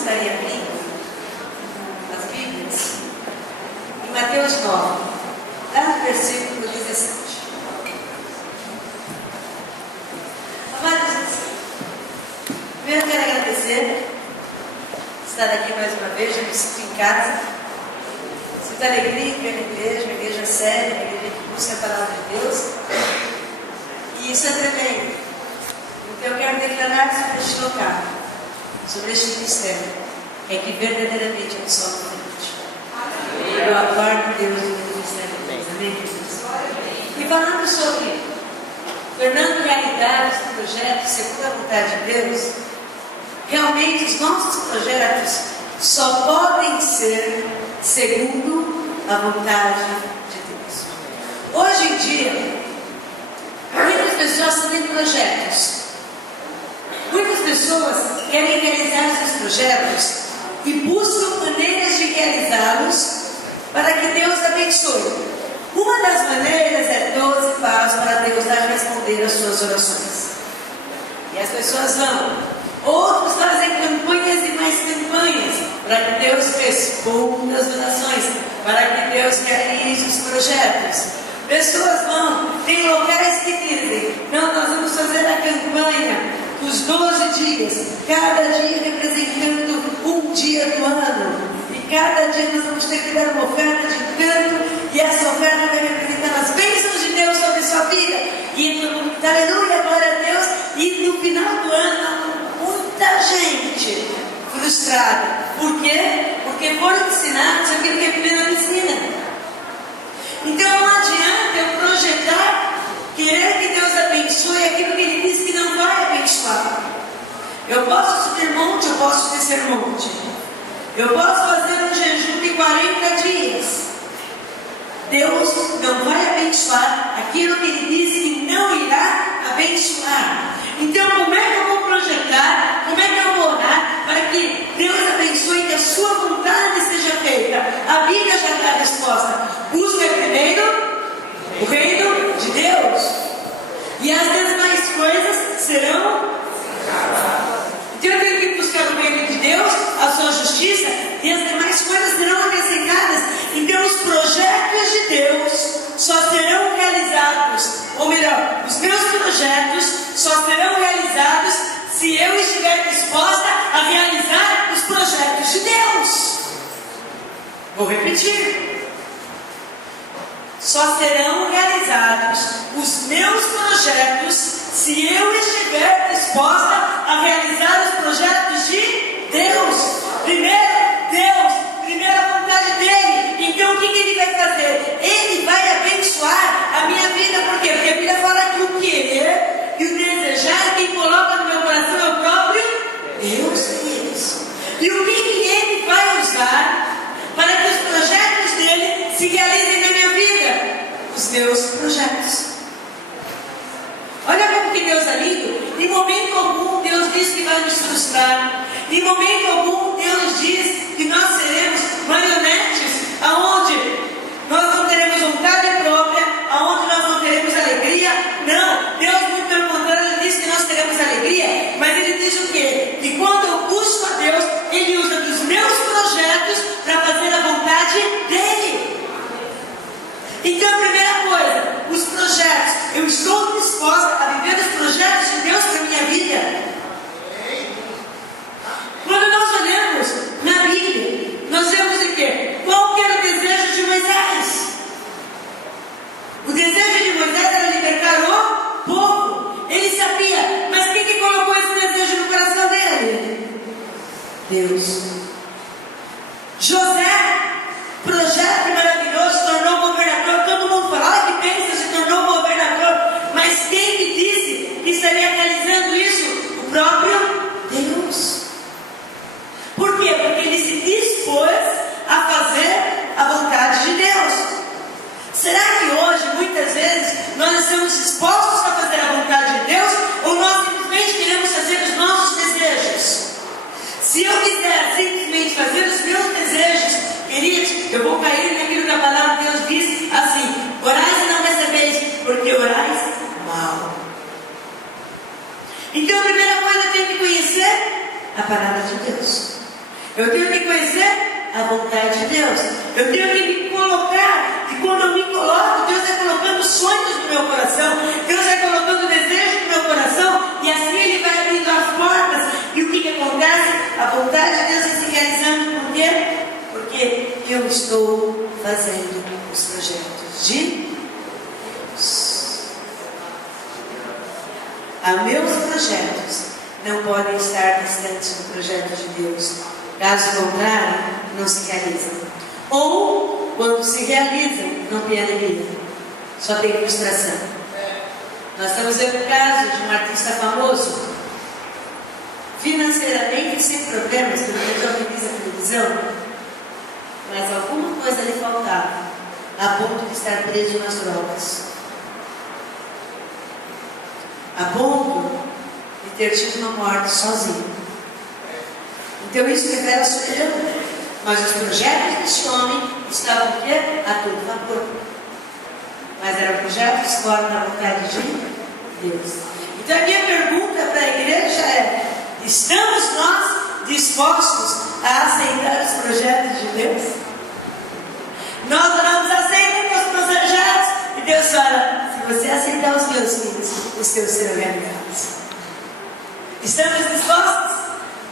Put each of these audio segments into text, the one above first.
estaria abrindo as Bíblias em Mateus 9, lá no versículo 17. Amados, primeiro eu quero agradecer estar aqui mais uma vez. Eu me sinto em casa, sinto alegria em ver uma igreja séria, uma igreja que busca a palavra de Deus, e isso é tremendo. Então eu quero declarar sobre este local, sobre este ministério, é que verdadeiramente é um só diferente. Eu aguardo Deus no ministério de Deus. Amém, queridos? E falando sobre tornando realidade os projetos segundo a vontade de Deus, realmente os nossos projetos só podem ser segundo a vontade de Deus. Hoje em dia, muitas pessoas têm projetos. Muitas pessoas querem realizar esses projetos e buscam maneiras de realizá-los para que Deus abençoe. Uma das maneiras é 12 passos para Deus responder às suas orações. E as pessoas vão. Outros fazem campanhas e mais campanhas para que Deus responda as orações, para que Deus realize os projetos. Pessoas vão, tem locais que dizem: não, nós vamos fazer a campanha dos 12 dias, cada dia representando um dia do ano. E cada dia nós vamos ter que dar uma oferta de canto, e essa oferta vai representar as bênçãos de Deus sobre a sua vida. E todo mundo, aleluia, glória a Deus. E no final do ano, muita gente frustrada. Por quê? Porque foram ensinados aquilo que a Bíblia não ensina. Então não adianta eu projetar, querer que Deus abençoe aquilo que Ele diz que não vai abençoar. Eu posso subir monte, eu posso descer monte. Eu posso fazer um jejum de 40 dias. Deus não vai abençoar aquilo que Ele diz que não irá abençoar. Então como é que eu vou projetar, como é que eu vou orar para que Deus abençoe, que a sua vontade seja feita? A Bíblia já dá a resposta: busca primeiro o reino de Deus, e as demais coisas serão. Então eu tenho que buscar o reino de Deus, a sua justiça, e as demais coisas serão acrescentadas. Então os projetos de Deus só serão realizados, ou melhor, os meus projetos só serão realizados se eu estiver disposta a realizar os projetos de Deus. Vou repetir: só serão realizados os meus projetos se eu estiver disposta a realizar os projetos de Deus. Primeiro Deus, primeiro a vontade dEle. Então o que Ele vai fazer? Ele vai abençoar a minha vida. Por quê? Porque a Bíblia fala que o querer e o desejar, quem coloca no meu coração é o próprio Deus. E o que Ele vai usar para que os projetos dEle se realizem na minha vida? Os meus projetos. Olha como que Deus é lindo. Em momento algum Deus diz que vai nos frustrar. Em momento algum Deus diz que nós seremos marionetes, aonde nós não teremos vontade própria, aonde nós não teremos alegria. Não, Deus muito pelo contrário, Ele diz que nós teremos alegria. Mas Ele diz o quê? Que quando eu busco a Deus, Ele usa dos meus projetos para fazer a vontade dEle. Então a primeira coisa, os projetos. Eu estou disposta a viver os projetos de Deus para a minha vida. Quando nós olhamos na Bíblia, nós vemos o quê? Qual que era o desejo de Moisés? O desejo de Moisés era libertar o povo. Ele sabia, mas quem que colocou esse desejo no coração dele? Deus. José, projeto maravilhoso, se tornou governador. Todo mundo fala, que pensa, se tornou governador. Mas quem que disse que estaria realizando isso? O próprio Deus. Por quê? Porque ele se dispôs a fazer a vontade de Deus. Será que hoje, muitas vezes, nós estamos dispostos a fazer a vontade de Deus, ou nós simplesmente queremos fazer os nossos desejos? Se eu quiser simplesmente fazer os meus desejos, queridos, eu vou cair naquilo que a palavra de Deus diz assim: orais e não recebeis, porque orais mal. Então a primeira coisa eu tenho que conhecer a palavra de Deus. Eu tenho que conhecer a vontade de Deus. Eu tenho que me colocar. E quando eu me coloco, Deus vai colocando sonhos no meu coração. Deus vai colocando desejos no meu coração. E assim Ele vai abrindo as portas. E o que acontece? A vontade de Deus vai se realizando. Por quê? Porque eu estou fazendo os projetos de Deus. Os meus projetos não podem estar distantes do projeto de Deus. Caso contrário, não se realizam. Ou, quando se realizam, não tem alegria. Só tem frustração. Nós estamos vendo o caso de um artista famoso, financeiramente sem problemas, porque ele já fez a televisão, mas alguma coisa lhe faltava, a ponto de estar preso nas drogas. A ponto de ter tido uma morte sozinho. Então isso revela a solidão. Mas os projetos desse homem estavam o quê? A todo vapor. Mas eram projetos fora da vontade de Deus. Então a minha pergunta para a igreja é: estamos nós dispostos a aceitar os projetos de Deus? Nós oramos, aceita os projetos. E Deus fala: se você aceitar os meus filhos, os seus serão realizados. Estamos dispostos?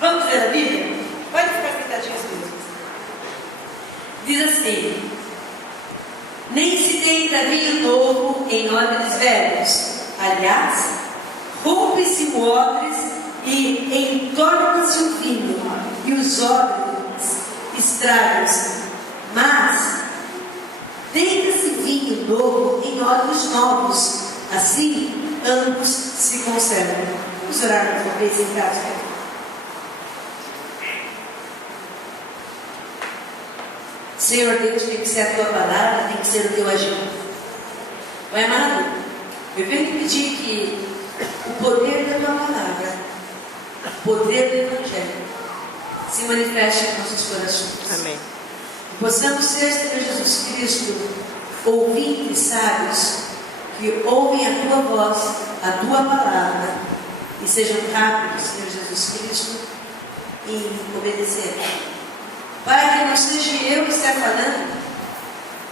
Vamos ler a Bíblia? Pode ficar sentadinhos mesmo. Diz assim: nem se deita vinho novo em odres velhos. Aliás, rompe-se o odres e entorna-se o vinho, e os odres estragam-se. Mas deita-se vinho novo em odres novos. Assim, ambos se conservam. Vamos orar mais uma vez sentados. Senhor Deus, tem que ser a tua palavra, tem que ser o teu agir. Pai amado, eu venho pedir que o poder da tua palavra, o poder do Evangelho, se manifeste em nossos corações. Amém. E possamos ser, Senhor Jesus Cristo, ouvintes sábios, que ouvem a tua voz, a tua palavra, e sejam rápidos, Senhor Jesus Cristo, em obedecer. Pai, que não seja eu que está falando,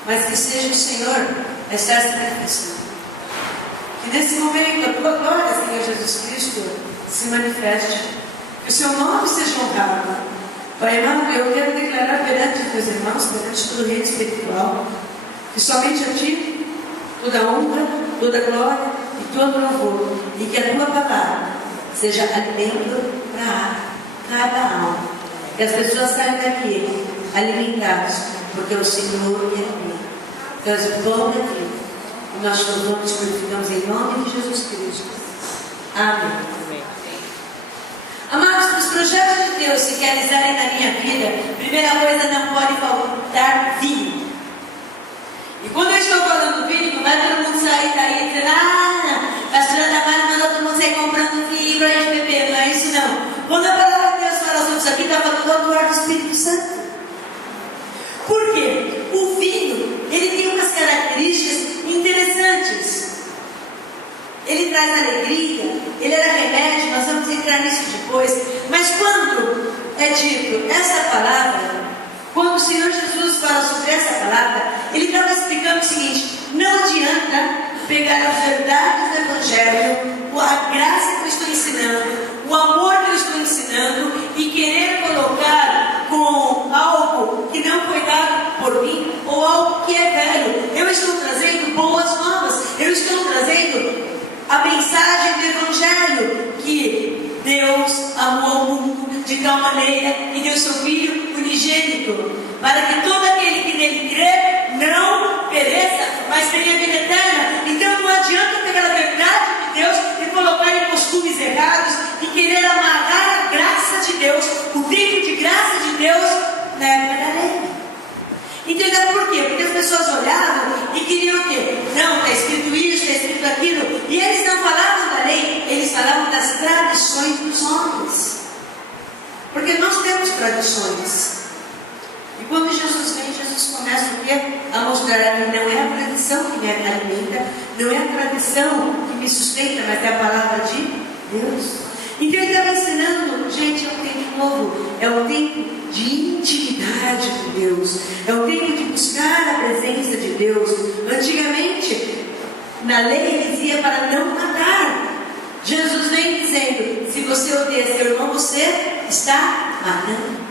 mas que seja o Senhor a estar se manifestando. Que nesse momento a tua glória, Senhor Jesus Cristo, se manifeste. Que o seu nome seja honrado. Pai amado, eu quero declarar perante os meus irmãos, perante todo o reino espiritual, que somente a ti toda honra, toda glória e todo louvor, e que a tua palavra seja alimento para cada alma. Que as pessoas saiam daqui alimentadas, porque o Senhor é alimenta. Traz o pão da vida. E nós louvamos e glorificamos em nome de Jesus Cristo. Amém. Amém. Amados, para os projetos de Deus se realizarem na minha vida, primeira coisa, não pode faltar vinho. E quando eu estou falando vinho, não vai todo mundo sair daí dizendo: pastora Tamara mandou todo mundo sair comprando vinho para a gente beber. Não é isso não. Quando a palavra de Deus fala sobre isso aqui, está falando do ar do Espírito Santo. Por quê? O vinho, ele tem umas características interessantes. Ele traz alegria, ele era remédio, nós vamos entrar nisso depois. Mas quando é dito essa palavra, quando o Senhor Jesus fala sobre essa palavra, ele estava explicando o seguinte: não adianta pegar as verdades do Evangelho, a graça que eu estou ensinando, o amor que eu estou ensinando, e querer colocar com algo que não foi dado por mim, ou algo que é velho. Eu estou trazendo boas novas, eu estou trazendo a mensagem do Evangelho, que Deus amou o mundo de tal maneira que deu seu Filho unigênito, para que todo aquele que nele crê não pereça, mas tenha vida eterna. Então não adianta pegar a verdade de Deus e colocar em costumes errados e querer amarrar a graça de Deus, o tempo de graça de Deus, na época da lei. Entendeu por quê? Porque as pessoas olhavam e queriam o quê? Não, está escrito isso, está escrito aquilo. E eles não falavam da lei, eles falavam das tradições dos homens. Porque nós temos tradições. E quando Jesus vem, Jesus começa o quê? A mostrar que não é a tradição que me alimenta, não é a tradição que me sustenta, mas é a palavra de Deus. Então ele estava ensinando, gente, é um tempo novo, é um tempo de Deus. É o tempo de buscar a presença de Deus. Antigamente, na lei ele dizia para não matar. Jesus vem dizendo: se você odeia seu irmão, você está matando.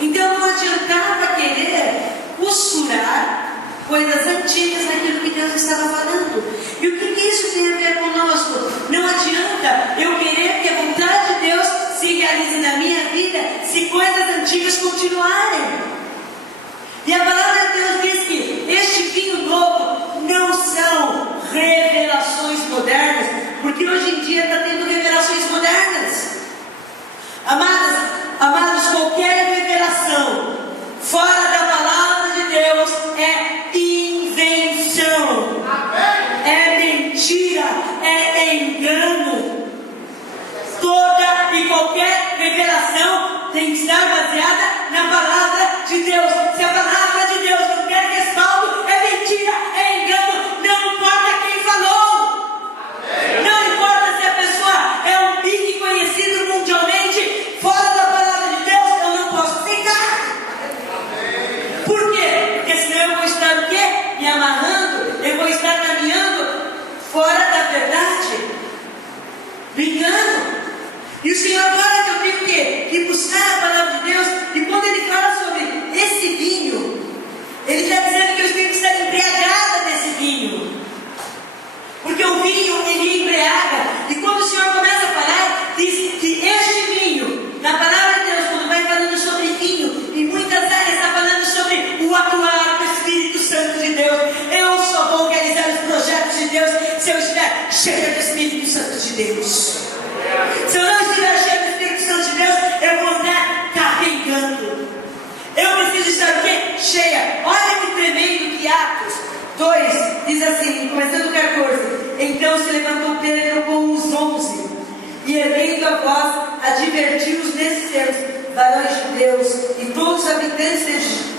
Então não adiantava querer costurar coisas antigas naquilo que Deus estava falando. E o que isso tem a ver conosco? Não adianta eu querer que a vontade de Deus se realize na minha vida se coisas antigas continuarem. E a palavra de Deus diz que este vinho novo não são revelações modernas, porque hoje em dia está tendo revelações modernas. Amados, qualquer revelação fora da palavra de Deus é invenção. É mentira, é engano. Toda e qualquer revelação tem que estar baseada na palavra de Deus. Se a palavra de Deus não quer respaldo, é mentira, é engano. Não importa quem falou. Não importa se a pessoa é um big conhecido mundialmente, fora da palavra de Deus, eu não posso aceitar. Por quê? Porque senão eu vou estar o quê? Me amarrando, eu vou estar caminhando fora da verdade, brincando. E o Senhor fala que eu tenho que buscar a palavra de Deus. E quando Ele fala sobre esse vinho, Ele está dizendo que eu tenho que estar embriagada desse vinho. Porque o vinho, ele embriaga. E quando o Senhor começa a falar, diz que este vinho, na palavra de Deus, quando vai falando sobre vinho, em muitas áreas está falando sobre o atuar do Espírito Santo de Deus. Eu só vou realizar os projetos de Deus se eu estiver cheia do Espírito Santo de Deus. Se eu não estiver cheio do Espírito Santo de Deus, eu vou andar carregando. Eu preciso estar o quê? Cheia. Olha que tremendo que Atos 2 diz assim, começando o 14: então se levantou Pedro com os 11 e erguendo a voz, advertiu-os nesses termos: varões judeus e todos os habitantes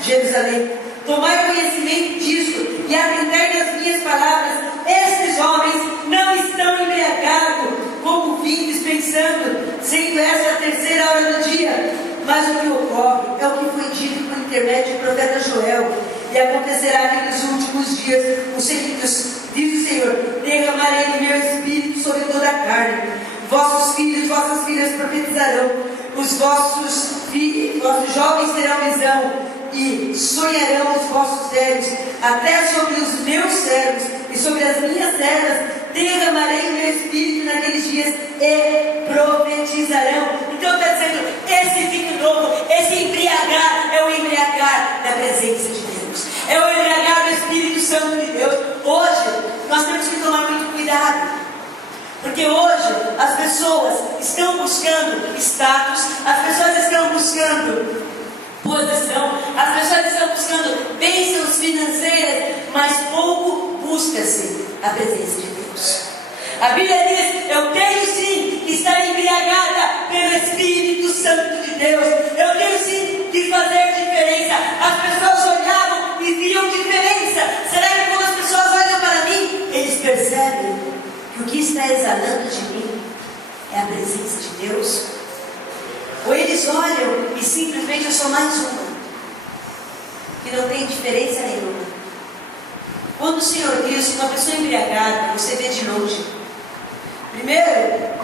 de Jerusalém, tomai conhecimento disso e atentai às minhas palavras. Estes homens não estão embriagados como vinhos, pensando, sendo essa a terceira hora do dia. Mas o que ocorre é o que foi dito por intermédio do profeta Joel: e acontecerá que nos últimos dias, diz o Senhor, derramarei do meu espírito sobre toda a carne. Vossos filhos, vossas filhas profetizarão, os vossos jovens terão visão, e sonharão os vossos velhos. Até sobre os meus servos e sobre as minhas servas derramarei o meu espírito naqueles dias, e profetizarão. Então está dizendo, esse vinho novo, esse embriagar, é o embriagar da presença de Deus, é o embriagar do Espírito Santo de Deus. Hoje nós temos que tomar muito cuidado, porque hoje as pessoas estão buscando status, as pessoas estão buscando posição, as pessoas estão buscando bênçãos financeiras, mas pouco busca-se a presença de Deus. A Bíblia diz: eu tenho sim que estar embriagada pelo Espírito Santo de Deus. Eu tenho sim que fazer diferença. As pessoas olhavam e viam diferença. Será que quando as pessoas olham para mim, eles percebem que o que está exalando de mim é a presença de Deus? Ou eles olham e simplesmente eu sou mais uma, que não tem diferença nenhuma? Quando o Senhor diz uma pessoa embriagada, você vê de longe. Primeiro,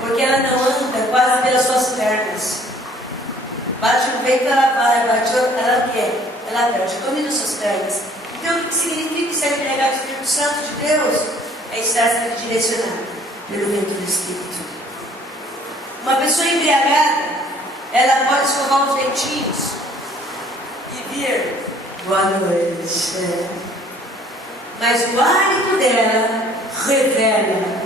porque ela não anda quase pelas suas pernas. Bate um peito, ela vai, bate outro, ela quer, ela perde, domina suas pernas. Então, o que significa ser embriagado do Espírito Santo de Deus? É estar sendo direcionado pelo vento do Espírito. Uma pessoa embriagada, ela pode escovar os dentinhos e vir, boa noite. Mas o hálito dela revela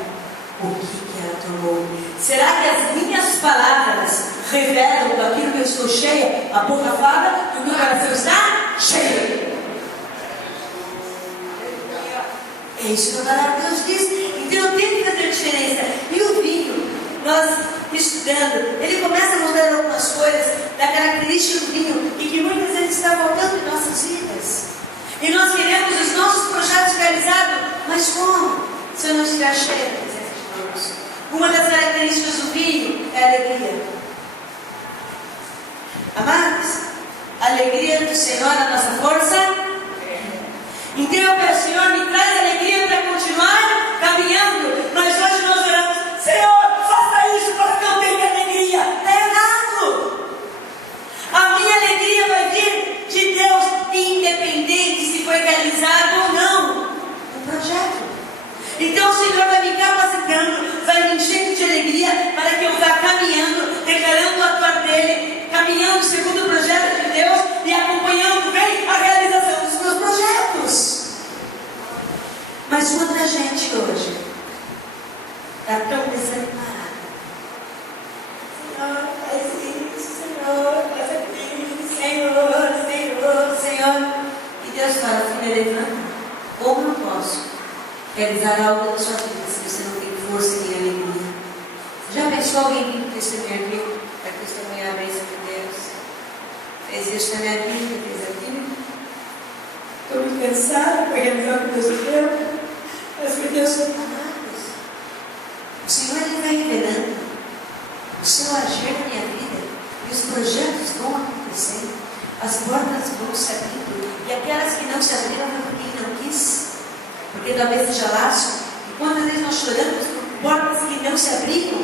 o que ela tomou. Será que as minhas palavras revelam daquilo que eu estou cheia? A boca fala do que o coração está cheio. É isso que a palavra de Deus diz. Então eu tenho que fazer diferença. E o vinho, nós estudando, ele começa a mostrar algumas coisas da característica do vinho e que muitas vezes está voltando em nossas vidas. E nós queremos os nossos projetos realizados, mas como? Se eu não estiver cheia da presença de Deus. Uma das características do vinho é a alegria. Amados, A alegria do Senhor é a nossa força. Então eu peço, Senhor, me traz alegria para continuar caminhando. Mas hoje nós oramos, Senhor, faça isso para que eu tenha alegria. É errado. A minha alegria vai vir de Deus, independente se foi realizado ou não o projeto. Então o Senhor vai me capacitando, vai me enchendo de alegria para que eu vá caminhando, declarando o atuar dele, caminhando segundo o projeto de Deus e acompanhando bem a realização dos meus projetos. Mas quanta gente hoje está tão desanimada. Senhor, faz isso, Senhor, faz aquilo, Senhor. E Deus fala, filha, levanta, como não posso realizar algo na sua vida se você não tem força e alegria. Já pensou alguém vindo testemunhar aqui para testemunhar a bênção de Deus? Fez isso na minha vida, fez aquilo. Estou muito cansada para realizar o que Deus me deu. Mas que Deus são amados. O Senhor ele vai revelando o seu agir na minha vida e os projetos vão acontecendo, as portas vão se abrindo e aquelas que não se abriram foi porque ele não quis. Porque talvez seja laço, e quantas vezes nós choramos por portas que não se abriram?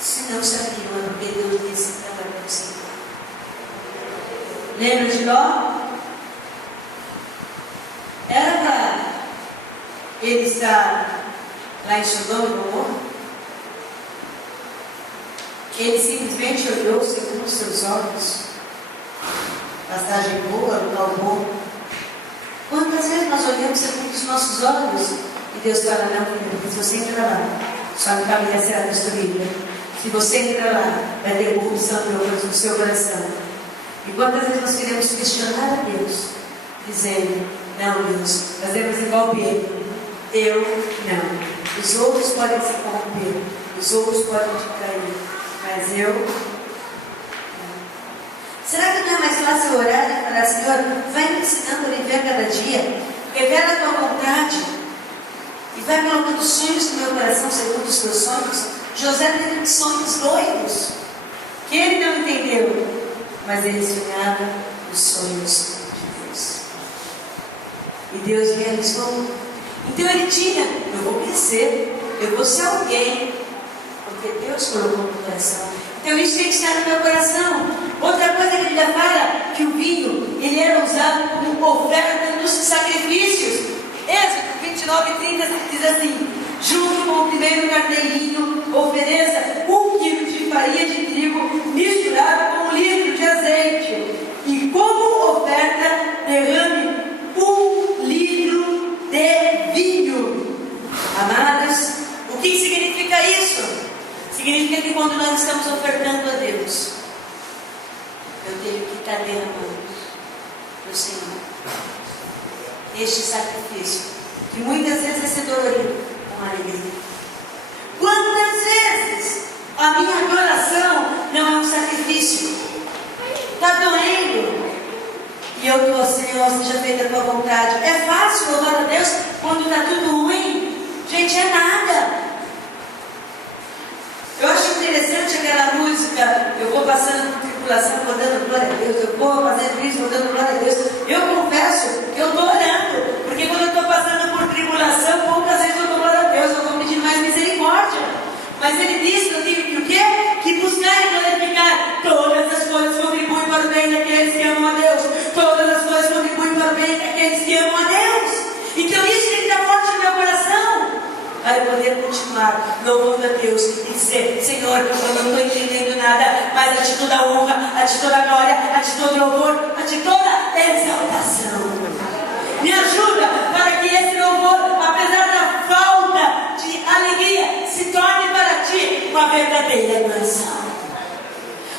Se não se abriram, é porque Deus disse, não vai conseguir. Lembra de Ló? Era para ele estar lá em Sodoma e Gomorra? Ele simplesmente olhou segundo os seus olhos. Passagem boa, local bom. Quantas vezes nós olhamos segundo os nossos olhos e Deus fala, não, filho, se você entrar lá, sua família será destruída. Se você entrar lá, vai ter corrupção no seu coração. E quantas vezes nós queremos questionar a Deus, dizendo, não, Deus, fazemos igual Pedro. Eu não. Os outros podem se corromper, os outros podem te cair, mas eu não. Será que não é mais fácil orar e falar, Senhor, vai me ensinando a viver cada dia, revela a tua vontade e vai colocando sonhos no meu coração segundo os teus sonhos? José teve sonhos doidos que ele não entendeu, mas ele sonhava os sonhos de Deus e Deus realizou. Então ele tinha, eu vou crescer, eu vou ser alguém, porque Deus colocou no coração. Então isso tem que estar no meu coração. Outra coisa que ele já fala, que o vinho, ele era usado como oferta nos sacrifícios. Êxodo 29 e 30 diz assim, junto com o primeiro carneirinho, ofereça 1 quilo de farinha de trigo misturado com 1 litro de azeite. E como oferta, derrame 1 litro de vinho. Amadas, o que significa isso? Significa que quando nós estamos ofertando a Deus, eu tenho que estar derramando para o Senhor este sacrifício, que muitas vezes é ser dolorido, com alegria. Quantas vezes a minha adoração não é um sacrifício? Está doendo. E eu estou, Senhor, seja feita a tua vontade. É fácil louvar a Deus quando está tudo ruim? Gente, é nada. Eu acho interessante aquela música, eu vou passando por tribulação, vou dando glória a Deus, eu vou fazendo isso, vou dando glória a Deus. Eu confesso que eu estou orando, porque quando eu estou passando por tribulação, poucas vezes eu dou glória a Deus, eu estou pedindo mais misericórdia. Mas ele disse que eu tenho que o quê? Que buscar e glorificar. Todas as coisas contribuem para o bem daqueles que amam a Deus. Todas as coisas contribuem para o bem daqueles que amam a Deus. Então isso tem que estar forte no meu coração, para eu poder continuar louvando a Deus e dizer, Senhor, eu não estou entendendo nada, mas a ti toda a honra, a ti toda a glória, a ti todo o louvor, a ti toda a exaltação. Me ajuda para que esse louvor, apesar da falta de alegria, se torne para ti uma verdadeira adoração.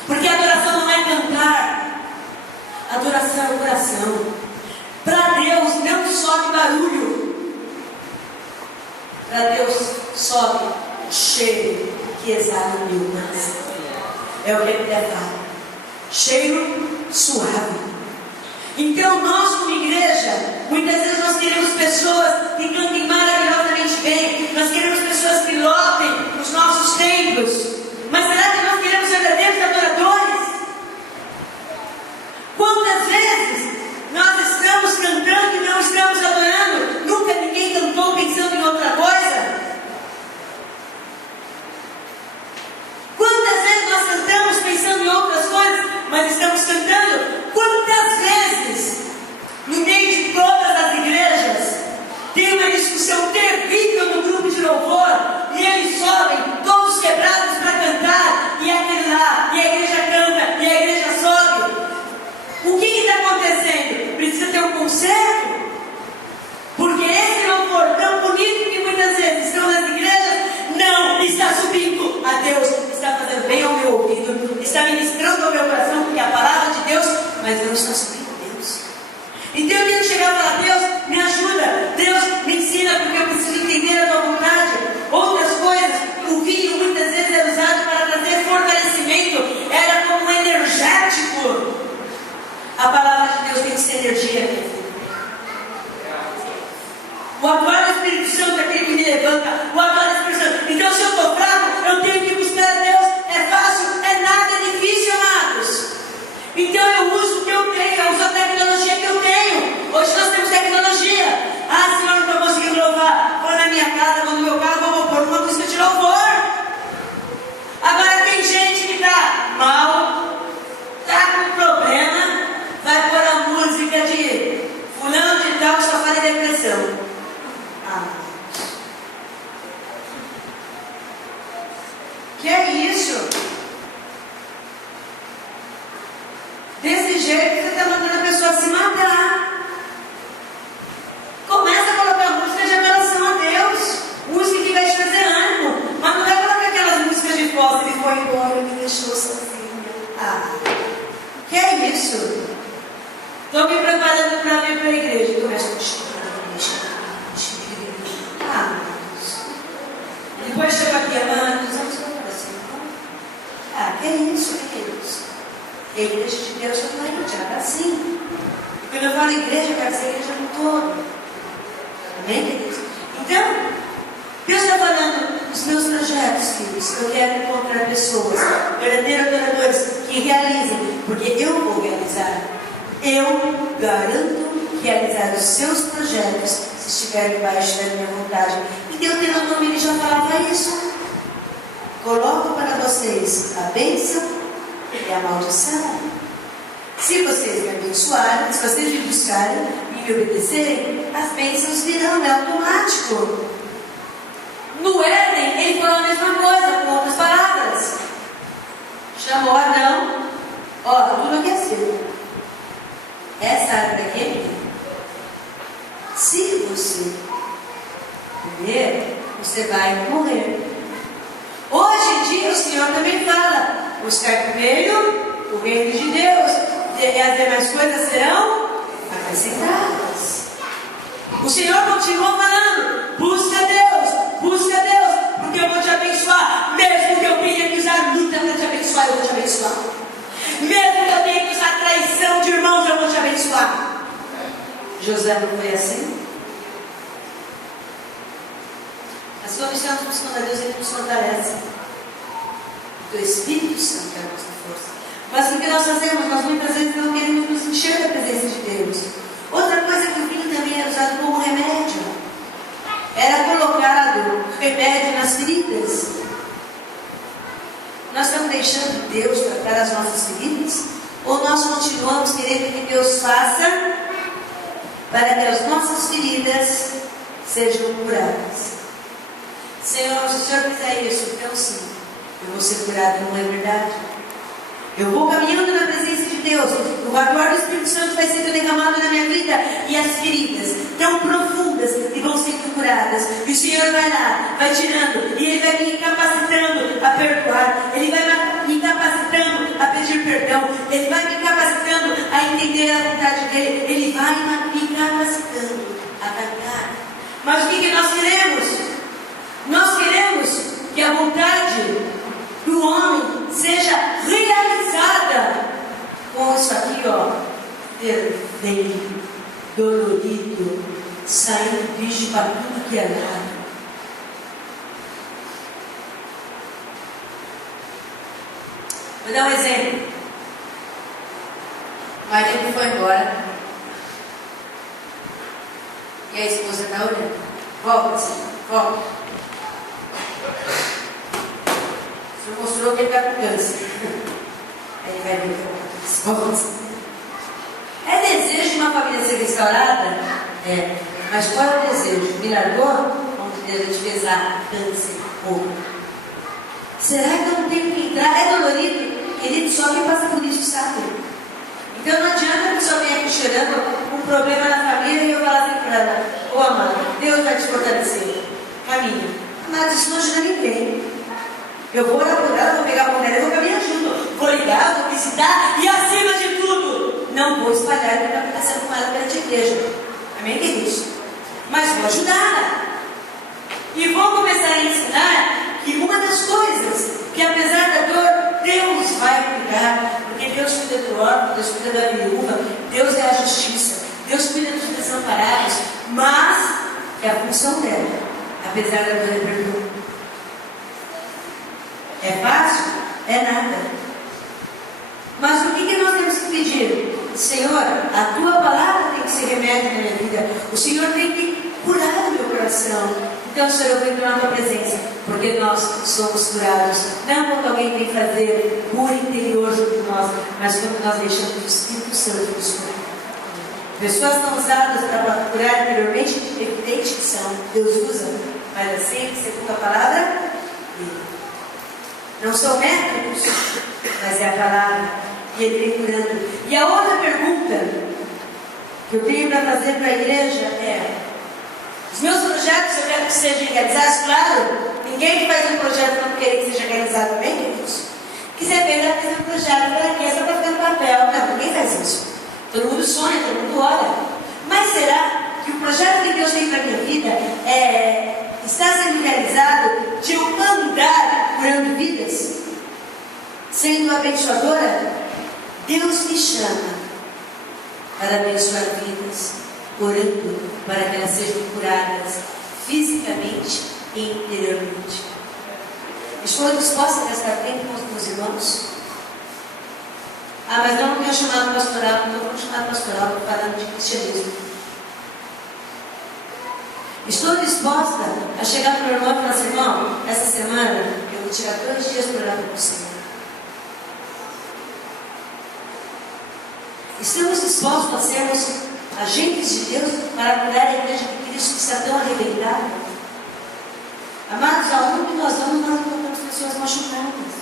Porque a adoração não é cantar, a adoração é o coração. Para Deus não sobe barulho, para Deus sobe o cheiro que exala o meu coração. É o que ele fala. Cheiro suave. Então nós como igreja, muitas vezes nós queremos pessoas que cantem maravilhosamente bem. Nós queremos pessoas que lotem os nossos templos. Mas será que nós queremos verdadeiros adoradores? Quantas mas eu não estou seguindo Deus. Então eu tenho que chegar e falar: Deus, me ajuda, Deus, me ensina, porque eu preciso entender a tua vontade. Outras coisas, o vinho muitas vezes era usado para trazer fortalecimento, era como um energético. A palavra de Deus tem que ser energia, minha filha. O agora do Espírito Santo é aquele que me levanta. O agora do Espírito Santo. Então, se eu estou fraco, eu tenho que buscar a Deus. É fácil, é nada, é difícil, amados. Então, eu uso o que eu tenho, eu uso a tecnologia que eu tenho. Hoje nós temos tecnologia. Ah, senhor, não estou conseguindo louvar. Vou na minha casa, vou no meu carro, vou pôr uma música de louvor. Agora, tem gente que está mal, está com problema, vai pôr a música de fulano de tal que só fala em depressão. Que é isso? Desse jeito você está mandando a pessoa se matar. Começa a colocar música de adoração a Deus, música que vai te trazer ânimo, mas não vai colocar aquelas músicas de fossa. Ele foi embora, me deixou sozinha. Que é isso? Estou me preparando para vir para a igreja e começo a depois chega aqui, amados, que é isso, queridos? A igreja de Deus não é igreja, assim. Quando eu falo igreja, eu quero dizer igreja no todo. Amém, queridos? Então, Deus está falando dos meus projetos, filhos. Eu quero encontrar pessoas, verdadeiros adoradores, que realizem, porque eu vou realizar. Eu garanto realizar os seus projetos se estiver debaixo da minha vontade. E Deuteronômio ele já falava isso. Coloco para vocês a bênção e a maldição. Se vocês me abençoarem, se vocês me buscarem e me obedecerem, as bênçãos virão, é automático. No Éden, ele falou a mesma coisa, com outras palavras. Chamou Adão, tudo aqui é seu. Essa árvore aqui é minha. Se você comer, você vai morrer. Hoje em dia o Senhor também fala: buscar primeiro o reino de Deus, e as demais coisas serão acrescentadas. O Senhor continua falando: busca Deus, porque eu vou te abençoar. Mesmo que eu tenha que usar luta para te abençoar, eu vou te abençoar. Mesmo que eu tenha que usar traição de irmãos, eu vou te abençoar. José não foi assim? A sua missão é buscando a Deus, ele nos fortalece. O Espírito Santo é a nossa força. Mas o que nós fazemos? Nós muitas vezes não queremos nos encher da presença de Deus. Outra coisa que o vinho também era usado como remédio. Era colocado remédio nas feridas. Nós estamos deixando Deus tratar as nossas feridas? Ou nós continuamos querendo que Deus faça para que as nossas feridas sejam curadas? Senhor, se o Senhor fizer isso, então sim, eu vou ser curado, não é verdade? Eu vou caminhando na presença de Deus, o ardor do Espírito Santo vai sendo derramado na minha vida, e as feridas tão profundas que vão sendo curadas, e o Senhor vai lá, vai tirando, e Ele vai me capacitando a perdoar, Ele vai me capacitando a pedir perdão, Ele vai me capacitando a entender a vontade dEle, Ele vai me capacitando a caminhar. Mas o que nós queremos? Nós queremos que a vontade do homem seja realizada com isso aqui, vermelho, dolorido, saindo bicho para tudo que é lado. Vou dar um exemplo. O marido foi embora e a esposa está olhando. Volta. O senhor mostrou que ele está com câncer. Aí ele vai ver o que acontece. É desejo de uma família ser restaurada? É. Mas qual é o desejo? Me largou? Vamos Deus, a gente fez lá câncer. Será que eu não tenho que entrar? É dolorido? Querido, só quem passa por isso sabe. Então não adianta a pessoa vir aqui chorando um problema na família e eu falar assim para ela: amado, Deus vai te fortalecer. Caminha. Mas isso não ajuda ninguém. Eu vou orar por ela, vou pegar a mulher, eu vou caminhar junto. Vou ligar, vou visitar e acima de tudo, não vou espalhar o que está acontecendo com ela perante a igreja. Amém, queridos? Mas vou ajudá-la. E vou começar a ensinar que uma das coisas que, apesar da dor, Deus vai cuidar, porque Deus cuida do órfão, Deus cuida da viúva, Deus é a justiça, Deus cuida dos desamparados, mas é a função dela, apesar da dor, é perdão. É fácil? É nada. Mas o que nós temos que pedir? Senhor, a tua palavra tem que ser remédio na minha vida. O Senhor tem que curar o meu coração. Então, Senhor, eu venho na tua presença, porque nós somos curados. Não quando alguém vem fazer cura interior sobre nós, mas quando nós deixamos o Espírito Santo nos curar. Pessoas são usadas para curar interiormente, evidente que são. Deus usa, mas assim, segundo a palavra dele. Não são métodos, mas é a palavra. E ele vem curando. E a outra pergunta que eu tenho para fazer para a igreja é: os meus projetos eu quero que sejam realizados? Claro, ninguém que faz um projeto não quer que seja realizado, amém, queridos? Quiser ver, vai fazer um projeto para quê? Só para ficar no papel. Não, ninguém faz isso. Todo mundo sonha, todo mundo ora. Mas será que o projeto que Deus tem para a minha vida está sendo realizado de eu andar curando vidas? Sendo abençoadora? Deus me chama para abençoar vidas, orando para que elas sejam curadas fisicamente e interiormente. Estou disposta a gastar tempo com os meus irmãos? Ah, mas eu não tenho chamado pastoral, não vou chamar pastoral, estou falando de cristianismo. Estou disposta a chegar para o meu irmão e falar assim: irmão, essa semana eu vou tirar 2 dias para orar para você. Estamos dispostos a sermos agentes de Deus para curar a igreja de Cristo que está tão arrebentada? Amados, aonde nós vamos, nós encontramos pessoas machucadas.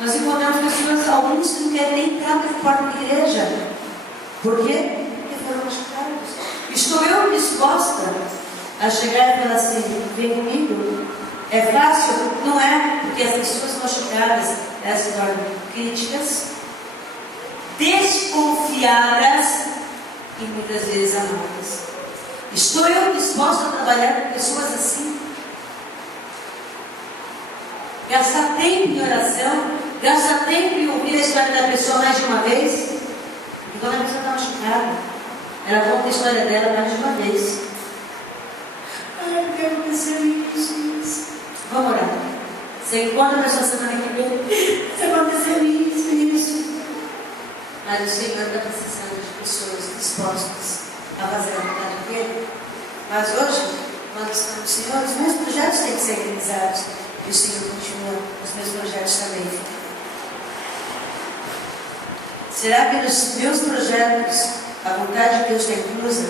Nós encontramos pessoas, alguns que não querem nem entrar na porta da igreja. Por quê? Porque foram machucados. Estou eu disposta a chegar e falar assim: vem comigo? É fácil? Não é, porque as pessoas machucadas, elas se tornam críticas, desconfiadas e muitas vezes amadas. Estou eu disposta a trabalhar com pessoas assim? Gastar tempo em oração, gastar tempo em ouvir a história da pessoa mais de uma vez? Porque quando a pessoa está machucada, ela conta a história dela mais de uma vez. Ai, o que aconteceu isso? Vamos orar. Você encontra a pessoa semana que vem: se aconteceu isso. Mas o Senhor está precisando de pessoas dispostas a fazer a vontade dele. Mas hoje, quando estamos, Senhor, os meus projetos têm que ser realizados. E o Senhor continua, os meus projetos também. Será que nos meus projetos a vontade de Deus está inclusa?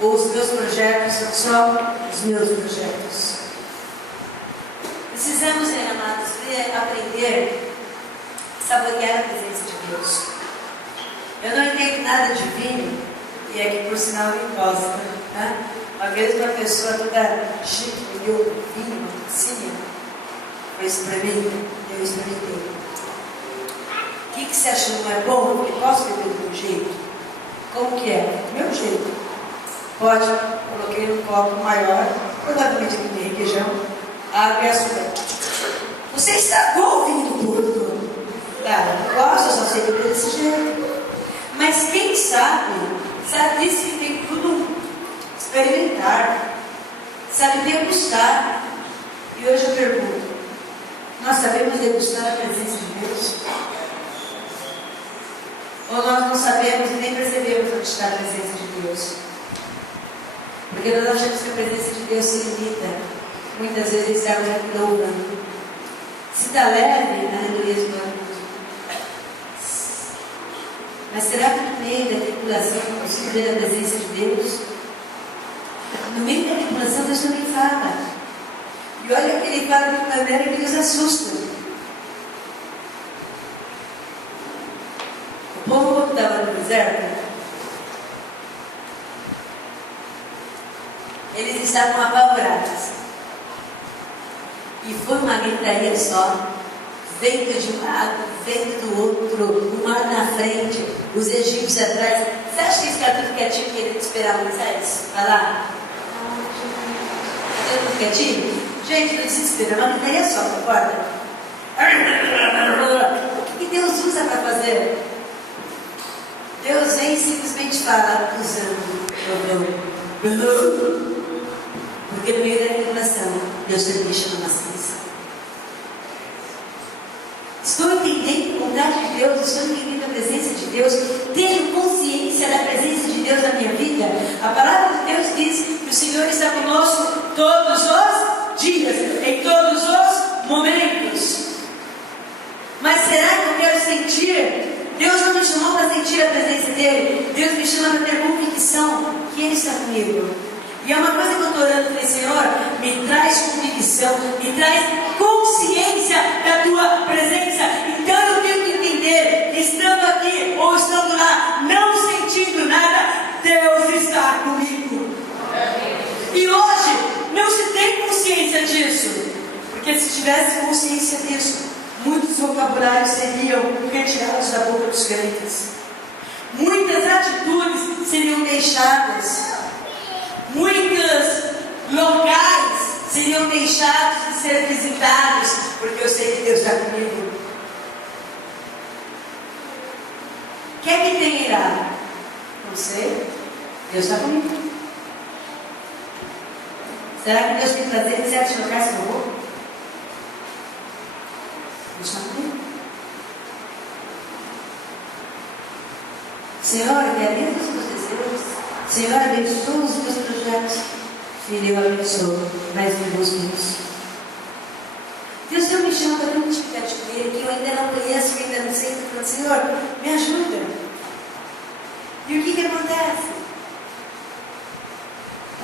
Ou os meus projetos são só os meus projetos? Precisamos, amados, aprender a saborear a presença de Deus. Eu não entendo nada de vinho, e aqui por sinal eu gosto, né? Uma vez uma pessoa toda chique me deu vinho, uma piscina, foi isso para mim, eu experimentei. O que você acha, não é bom? Eu falei: posso beber do meu jeito? Como que é? Do meu jeito. Pode. Coloquei num copo maior, provavelmente aqui tem requeijão, água e açúcar. Você estragou o vinho do porco. Cara, eu não gosto, eu só sei beber desse jeito. Mas quem sabe disso que tem tudo experimentar, sabe degustar. E hoje eu pergunto: nós sabemos degustar a presença de Deus? Ou nós não sabemos e nem percebemos onde está a presença de Deus? Porque nós achamos que a presença de Deus se limita muitas vezes a estarmos aqui louvando. Se está leve, aleluia, glória. Mas será que no meio da tribulação não consigo ver a presença de Deus? No meio da tribulação Deus também fala. E olha que Ele fala de uma maneira que nos assusta. O povo, quando estava no deserto, eles estavam apavorados. E foi uma gritaria só. Vento de um lado, dentro do outro, o mar na frente, os egípcios atrás. Você acha que eles ficaram tudo quietinho querendo esperar Moisés? Vai lá. Ficaram tudo quietinho? Gente, não desespera, uma gritaria só, concorda? O que Deus usa para fazer? Deus vem e simplesmente fala, usando o perdão. Porque no meio da tribulação, Deus deixa uma maciça. Estou entendendo a vontade de Deus, estou entendendo a presença de Deus, tenho consciência da presença de Deus na minha vida. A palavra de Deus diz que o Senhor está conosco todos os dias, em todos os momentos. Mas será que eu quero sentir? Deus não me chamou para sentir a presença dEle. Deus me chama para ter convicção que Ele está comigo. E é uma coisa que eu estou orando, falei, Senhor, me traz convicção, me traz consciência da Tua presença. Então eu tenho que entender, estando aqui ou estando lá, não sentindo nada, Deus está comigo. E hoje não se tem consciência disso, porque se tivesse consciência disso, muitos vocabulários seriam retirados da boca dos crentes, muitas atitudes seriam deixadas, muitos locais seriam deixados de ser visitados, porque eu sei que Deus está comigo. Quer que tenha irado? Não sei. Deus está comigo. Será que Deus tem que trazer em certos locais que eu vou? Deus está comigo. Senhor, me abençoa os meus desejos. Senhor, abençoa os meus projetos. Filho, eu abençoo mais irmãos meus. Deus não me chama para uma intimidade com Ele que eu ainda não conheço, que eu ainda não sei. Estou falando, Senhor, me ajuda. E o que acontece?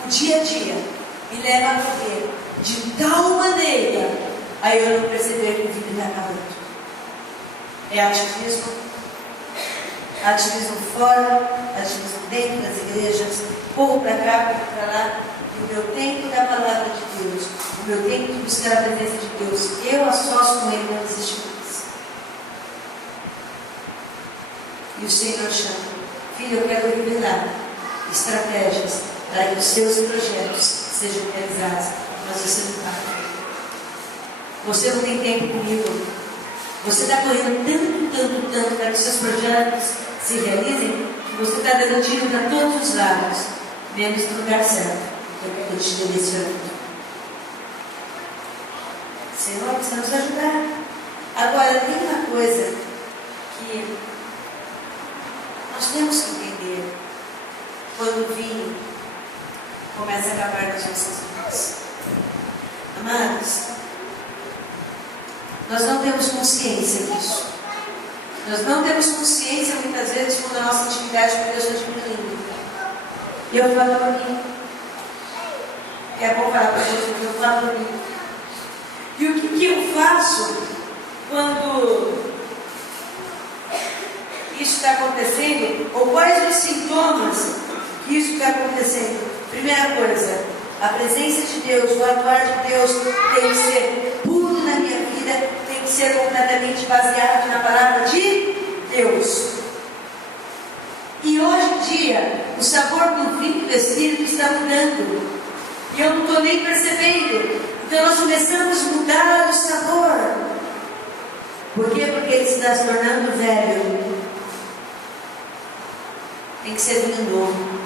O dia a dia me leva a viver de tal maneira a eu não perceber que o vida está acabando. É ativismo. Ativismo fora, ativismo dentro das igrejas, corro para cá, corro para lá. E o meu tempo da palavra de Deus, o meu tempo de buscar a presença de Deus, eu associo com Ele, não existe mais. E o Senhor chama, filho, eu quero revelar estratégias para que os seus projetos sejam realizados, mas você não está. Você não tem tempo comigo. Você está correndo tanto para que os seus projetos se realizem, que você está dando tiro para todos os lados, menos no lugar certo. Eu quero te direcionar. Senhor, precisa nos ajudar. Agora, tem uma coisa que nós temos que entender. Quando o vinho começa a acabar nas nossas vidas. Amados, nós não temos consciência disso. Nós não temos consciência muitas vezes quando a nossa intimidade com Deus está diminuindo. E eu falo para mim. É bom falar para Deus, porque eu falo para mim. E o que eu faço quando isso está acontecendo? Ou quais os sintomas que isso está acontecendo? Primeira coisa, a presença de Deus, o atuar de Deus tem que ser puro na minha vida, tem que ser completamente baseado na palavra de Deus. E hoje em dia, o sabor do vinho do Espírito está mudando. E eu não estou nem percebendo. Então nós começamos a mudar o sabor. Por quê? Porque ele está se tornando velho. Tem que ser vinho novo.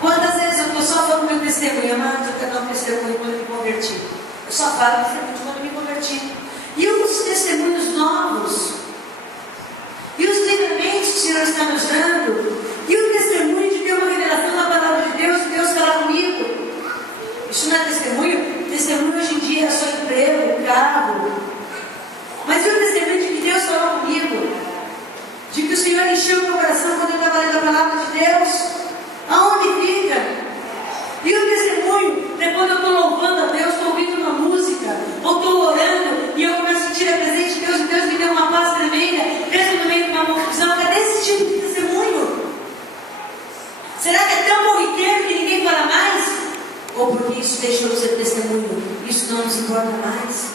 Quantas vezes eu estou só falando meu testemunho, mas eu quero dar um testemunho quando eu me converti. Eu só falo testemunho quando eu me converti. E os testemunhos novos, e os livramentos que o Senhor está nos dando, e o testemunho de ter uma revelação da palavra de Deus, e Deus falar comigo. Isso não é testemunho? Testemunho hoje em dia é só emprego, carro. Mas e o testemunho de que Deus falou comigo? De que o Senhor encheu o meu coração quando eu estava lendo a palavra de Deus? Aonde fica? E o testemunho, depois eu estou louvando a Deus, estou ouvindo uma música, ou estou orando, e eu começo a sentir a presença de Deus, e Deus me deu uma paz tremenda, mesmo no meio de uma confusão. Cadê esse tipo de testemunho? Será que é tão corriqueiro que ninguém fala mais? Ou porque isso deixou de ser testemunho, isso não nos importa mais?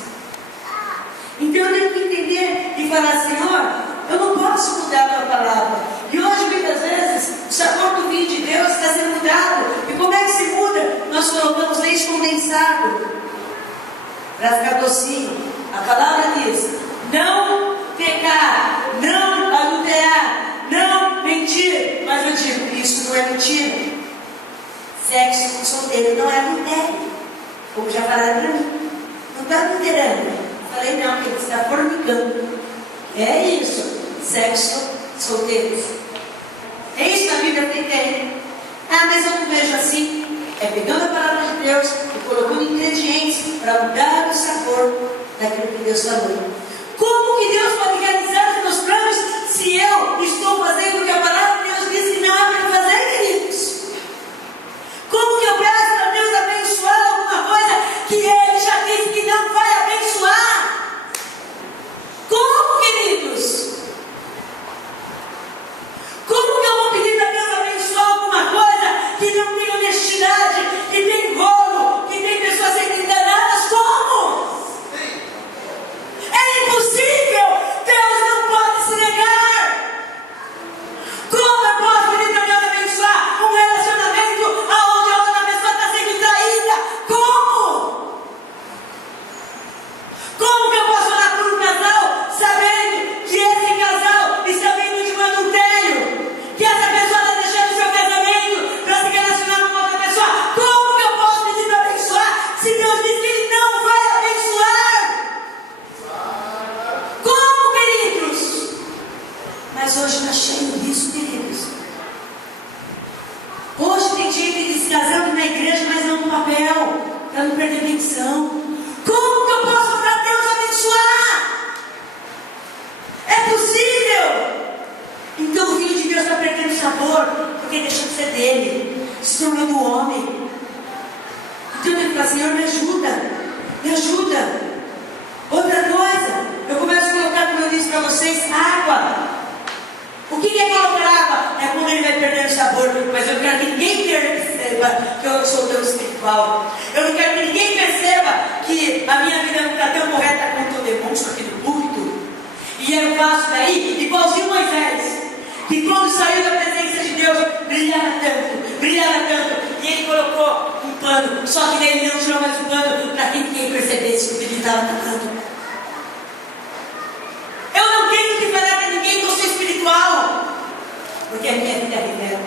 Então eu tenho que entender e falar, Senhor, eu não posso mudar a tua palavra. E hoje, muitas vezes, o sabor do vinho de Deus está sendo mudado. E como é que se muda? Nós colocamos leite condensado para ficar docinho. A palavra diz: não pecar, não adulterar, não mentir. Mas eu digo, isso não é mentira. Sexo com solteiro não é adultério. Como já falaram para mim. Não está adulterando. Falei, não, porque você está fornicando. É isso. Sexo solteiros. É isso que a Bíblia tem. Ah, mas eu não vejo assim. É pegando a palavra de Deus e colocando ingredientes para mudar o sabor daquilo que Deus falou. Como que Deus pode realizar os meus planos se eu estou fazendo o que a palavra de Deus diz que não é para fazer, queridos? Como que eu peço para Deus abençoar alguma coisa que Ele já disse que não vai abençoar? Como, queridos? Como que eu vou pedir para Deus abençoar alguma coisa que não tem honestidade, que tem rolo, que tem pessoas sendo enganadas? Como? É impossível! Deus não pode se negar! Como eu posso pedir para Deus abençoar um relacionamento onde a outra pessoa está sendo traída? Como? Como que eu posso orar por um casal sabendo que esse casal está vindo de um adultério? Que essa pessoa está deixando o seu casamento para se relacionar com outra pessoa? Como que eu posso pedir para abençoar se Deus diz que Ele não vai abençoar? Como, queridos? Mas hoje está cheio disso, queridos. Hoje tem gente se casando na igreja, mas não no papel, para não perder benção. Como que eu posso para Deus abençoar? É possível? Então o vinho de Deus está perdendo sabor, porque deixou de ser dele, se tornou do homem. Então eu tenho que falar, Senhor, me ajuda, me ajuda. Outra coisa, eu começo a colocar, como eu disse para vocês, água. O que é colocar água? É quando ele vai perdendo sabor. Mas eu não quero que ninguém perceba que eu sou tão espiritual. Eu não quero que ninguém perceba que a minha vida não está tão correta quanto eu demonstro aqui no púlpito. E eu faço daí igualzinho Moisés, que quando saiu da presença de Deus, brilhava tanto. E ele colocou um pano, só que daí ele não tirou mais o pano para que ninguém percebesse o que ele estava tocando. Eu não tenho que falar para ninguém que eu sou espiritual, porque a minha vida é revela.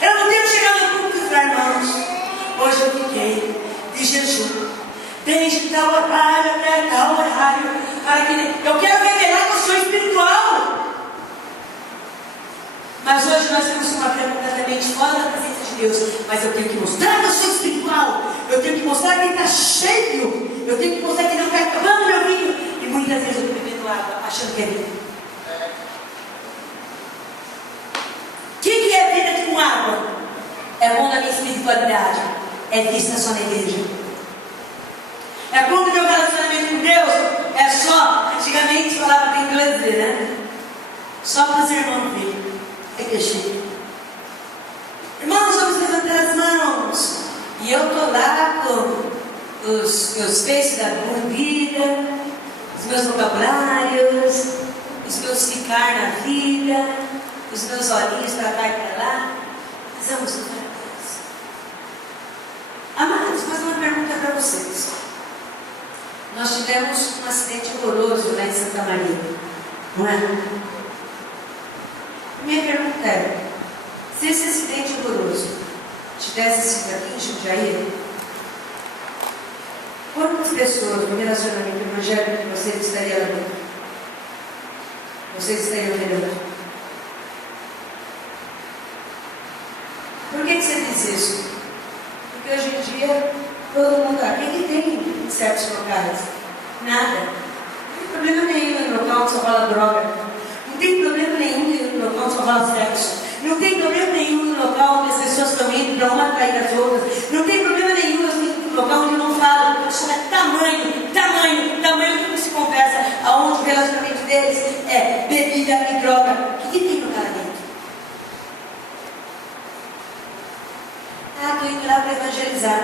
Eu não tenho que chegar no púlpito e falar, irmãos, hoje eu fiquei de jejum, desde tal horário até tal horário, para que eu quero revelar que eu sou espiritual. Mas hoje nós temos uma vida completamente fora da presença de Deus. Mas eu tenho que mostrar que eu sou espiritual. Eu tenho que mostrar que está cheio. Eu tenho que mostrar que não está acabando meu vinho. E muitas vezes eu estou bebendo água, achando que é vinho. O que é vida com água? É quando a minha espiritualidade é vista só na igreja. É quando o meu relacionamento com Deus é só, antigamente se falava em inglês, né? Só para os irmãos verem. É que chique. Irmãos, vamos levantar as mãos. E eu estou lá com os meus textos da vida, os meus vocabulários, os meus ficar na vida, os meus olhinhos para cá e para lá. Mas vamos levantar a Deus. Amados, fazer uma pergunta para vocês. Nós tivemos um acidente horroroso lá em Santa Maria, não é? Minha pergunta é, se esse acidente horroroso tivesse sido aqui em Jundiaí, quantas pessoas no relacionamento evangélico vocês estariam levando? Vocês estariam levando? Por que você diz isso? Porque hoje em dia todo mundo aqui que tem em certos locais nada. Não tem problema nenhum em local que só fala droga. Não tem problema nenhum no local onde só fala sexo. Não tem problema nenhum no local onde as pessoas estão indo para uma atrair as outras. Não tem problema nenhum no local onde não falam. Só é tamanho, que não se conversa. Aonde o relacionamento deles é bebida e droga. O que tem no cara dentro? Ah, estou indo lá para evangelizar.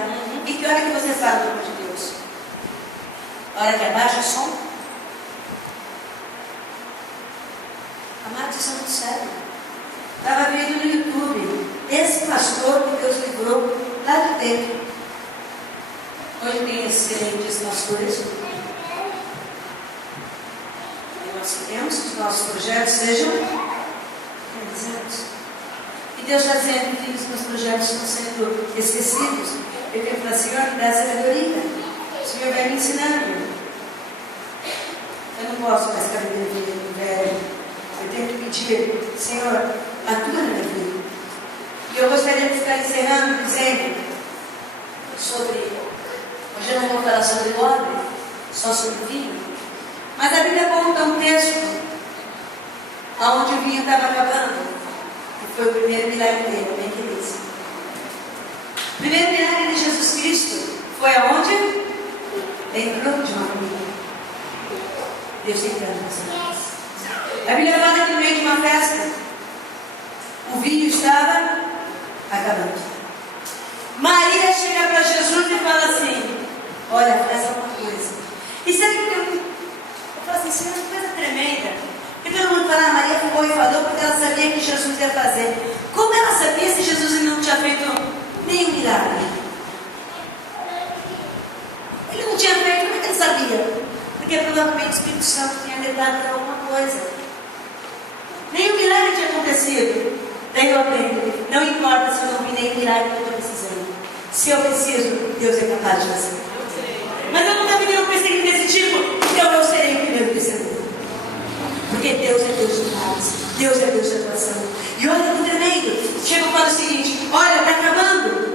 E que hora que você fala do amor de Deus? A hora que abaixa o som? Amados, isso é muito sério. Estava vendo no YouTube, esse pastor que Deus livrou lá de dentro. Hoje tem excelentes pastores. E nós queremos que os nossos projetos sejam realizados. E Deus está dizendo que os meus projetos estão sendo esquecidos. Eu tenho que falar, Senhor, me dá sabedoria. O Senhor vai me ensinando. Eu não posso mais ficar vivendo vida do velho. Eu tenho que pedir, Senhor, atua na minha vida. E eu gostaria de ficar encerrando dizendo sobre. Hoje eu não vou falar sobre odre, só sobre vinho. Mas a Bíblia conta um texto onde o vinho estava acabando. E foi o primeiro milagre dele, bem queridos. O primeiro milagre de Jesus Cristo foi aonde? Lembrou de uma família. Deus tem plano para a Bíblia fala que no meio de uma festa, o vinho estava acabando. Maria chega para Jesus e fala assim: olha, faz alguma coisa. E sabe o que eu falo assim, isso é uma coisa tremenda. Porque todo mundo fala, Maria ficou e falou porque ela sabia que Jesus ia fazer. Como ela sabia se Jesus não tinha feito nenhum milagre? Ele não tinha feito, como é que ele sabia? Porque provavelmente o Espírito Santo tinha levado para alguma coisa. Nenhum milagre tinha acontecido. Daí eu aprendo, não importa se eu não vi nenhum milagre que eu estou precisando. Se eu preciso, Deus é capaz de fazer. Mas eu nunca vi nenhum perseguido desse tipo, então eu serei o primeiro perseguido. Porque Deus é Deus de milagres, Deus é Deus de atuação. E olha que tremendo, chega e fala o seguinte: olha, está acabando.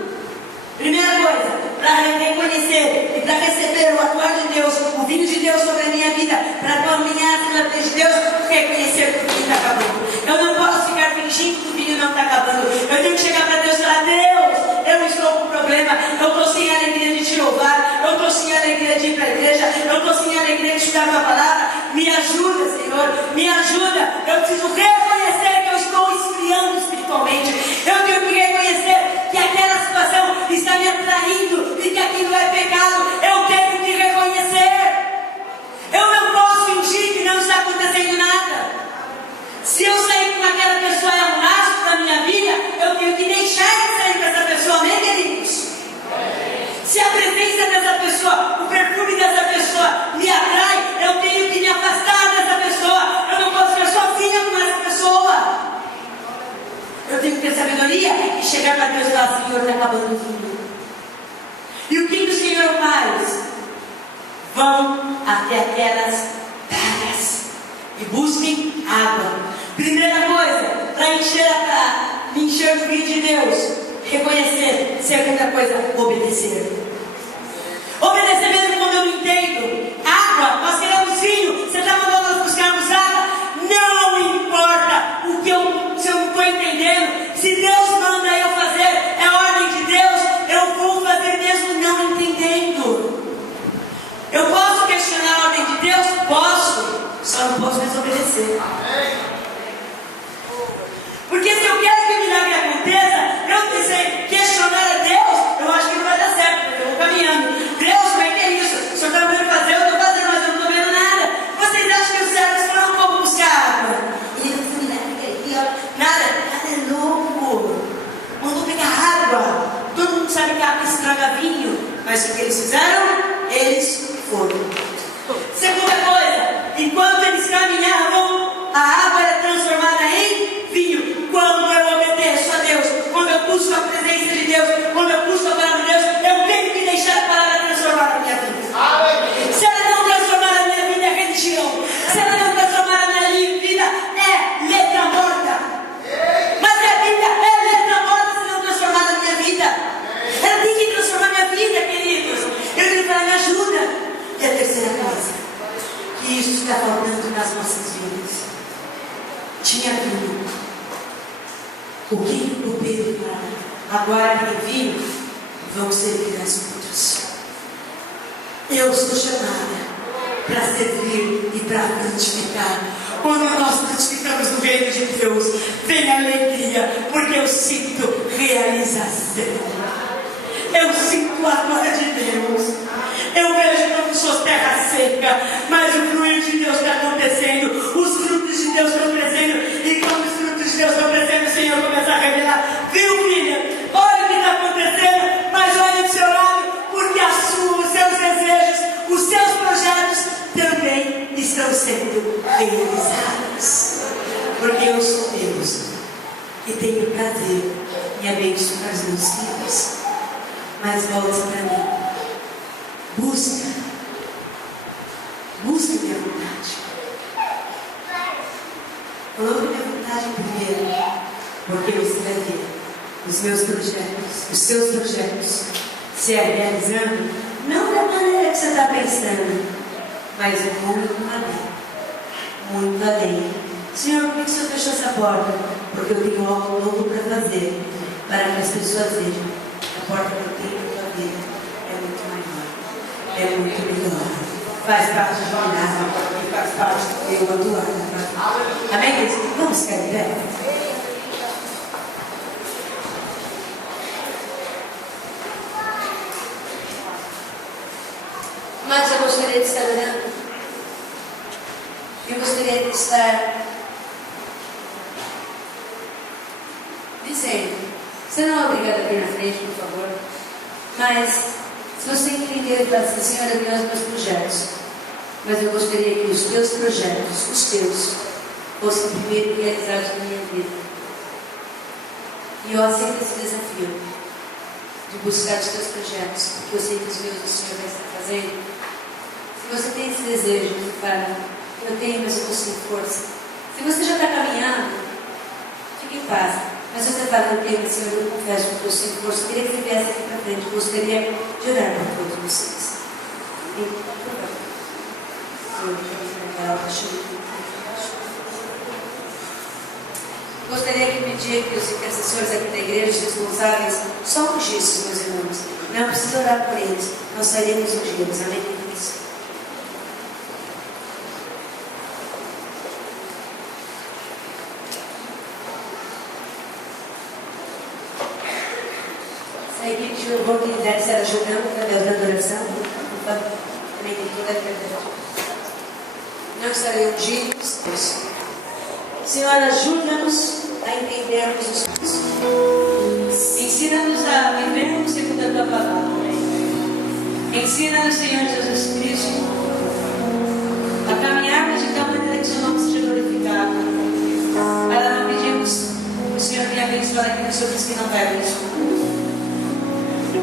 Primeira coisa, para reconhecer e para receber o atuar de Deus, o vinho de Deus sobre a minha vida, para caminhar na frente de Deus, reconhecer que o vinho está acabando. Eu não posso ficar fingindo que o vinho não está acabando. Eu tenho que chegar para Deus e falar: Deus, eu estou com problema, eu estou sem alegria de te louvar, eu estou sem alegria de ir para a igreja, eu estou sem alegria de estudar a tua palavra. Me ajuda, Senhor, me ajuda. Eu preciso reconhecer que eu estou esfriando espiritualmente. Eu tenho que reconhecer que aquela situação está me atraindo e que aquilo é pecado. Eu tenho que reconhecer. Eu não posso fingir que não está acontecendo nada. Se eu sair com aquela pessoa é um rastro da minha vida, eu tenho que deixar de sair com essa pessoa, amém, queridos? Se a presença dessa pessoa, o perfume dessa pessoa me atrai, eu tenho que me afastar dessa pessoa. Eu não posso ficar sozinha com essa pessoa. Eu tenho que ter sabedoria e chegar para Deus e falar: Senhor, está acabando o vinho. E o que o Senhor faz? Vão até aquelas pragas e busquem água. Primeira coisa, para encher o vinho de Deus, reconhecer. Segunda coisa, obedecer. Obedecer mesmo quando eu não entendo. Água, nós queremos vinho. Você está mandando nós buscarmos água? Não importa se eu não estou entendendo. Se Deus manda eu fazer, é ordem de Deus, eu vou fazer mesmo não entendendo. Eu posso questionar a ordem de Deus? Posso. Só não posso desobedecer. Porque se eu quero que o milagre aconteça, eu dizer questionar a Deus, eu acho que não vai dar certo, porque eu vou caminhando. Deus, como é que é isso? O Senhor está mandando fazer, eu estou fazendo, mas eu não estou vendo nada. Vocês acham que os servos foram como buscar água? Ele não foi milagre, nada é louco. Mandou pegar água. Todo mundo sabe que a água estraga vinho, mas o que eles fizeram? Eles foram. Segunda coisa, enquanto eles caminhavam, a água era transformada em vinho. Quando eu obedeço a Deus, quando eu busco a presença de Deus, quando eu busco a palavra de Deus, eu tenho que deixar a palavra transformar a minha vida. Se ela não transformar a minha vida, é religião. Se ela não transformar a minha vida, é letra morta. Mas a Bíblia é letra morta se não transformar a minha vida. Ela tem que transformar a minha vida, queridos. Eu tenho que falar: me ajuda. E a terceira coisa, que isso está faltando nas nossas vidas. Tinha vinho. O que o Pedro fala? Agora tem vinho, vão servir as outras. Eu sou chamada para servir e para frutificar. Quando nós frutificamos no reino de Deus, vem alegria, porque eu sinto realização. Eu sinto a glória de Deus. Eu vejo como sou terra seca, mas o fluir de Deus está acontecendo, os frutos de Deus estão crescendo. Porque eu sou Deus e tenho prazer em abençoar os meus filhos. Mas volte para mim. Busca minha vontade. Coloque minha vontade primeiro, porque eu escrevi os meus projetos, os seus projetos se realizando, não da maneira que você está pensando, mas muito além. Muito além. Senhor, por que o Senhor fechou essa porta? Porque eu tenho algo novo para fazer, para que as pessoas vejam. A porta que eu tenho na tua vida é muito maior, é muito melhor. Faz parte de jornada, e faz parte do eu atuar. Amém, queridos? Vamos ficar de pé? Mas eu gostaria de estar orando. Eu gostaria de estar dizendo, você não é obrigado a vir na frente, por favor, mas se você entender e falar assim, Senhor, eu tenho os meus projetos, mas eu gostaria que os teus projetos, os teus, fossem primeiro realizados na minha vida. E eu aceito esse desafio de buscar os teus projetos, porque eu sei que os meus o Senhor vai estar fazendo. Se você tem esse desejo de falar, eu tenho, mas eu estou sem força. Se você já está caminhando, fique em paz. Mas se você fala, eu tenho, Senhor, eu confesso que eu estou sem força, eu queria que você viesse aqui para frente. Eu gostaria de orar para todos vocês. Gostaria que pedir que os intercessores aqui da igreja, os responsáveis, só ungissem, meus irmãos. Não precisa orar por eles. Nós sairemos ungidos. Amém, queridos? Se a equipe de louvor quiser estar ajudando através da adoração, também tem toda a liberdade. Não estarei ungidos. Senhor, ajuda-nos a entendermos os coisas. Ensina-nos a vivermos segundo a tua palavra. Ensina-nos, Senhor Jesus Cristo, a caminharmos de tal maneira que o seu nome seja glorificado. Para não pedirmos que o Senhor venha abençoar aqui nos outros que não vai abençoar.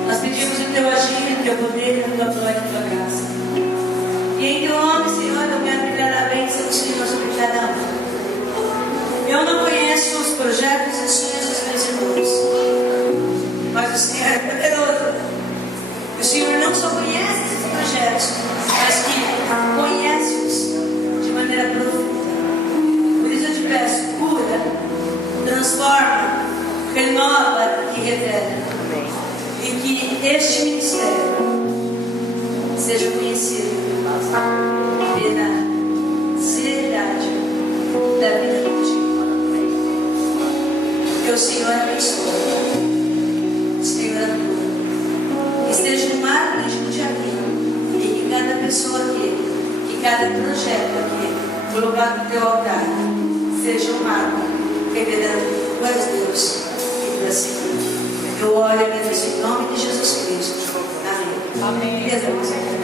Nós pedimos o teu agir, o teu poder, a tua glória e a tua graça. E em teu nome, Senhor, eu quero pedir a bênção do Senhor sobre cada um. Eu não conheço os projetos e os sonhos dos meus irmãos, mas o Senhor é poderoso. O Senhor não só conhece esses projetos, mas que conhece-os de maneira profunda. Por isso eu te peço, cura, transforma, renova e revela. E que este ministério seja conhecido pela seriedade da vida contigo. Que o Senhor abençoe, o Senhor atua, que esteja no marco de aqui, e que cada pessoa aqui, que cada projeto aqui, colocado no teu altar, seja um marco, revelando tu és Deus e tu és Senhor. Eu oro e agradeço em nome de Jesus Cristo. Amém. Amém.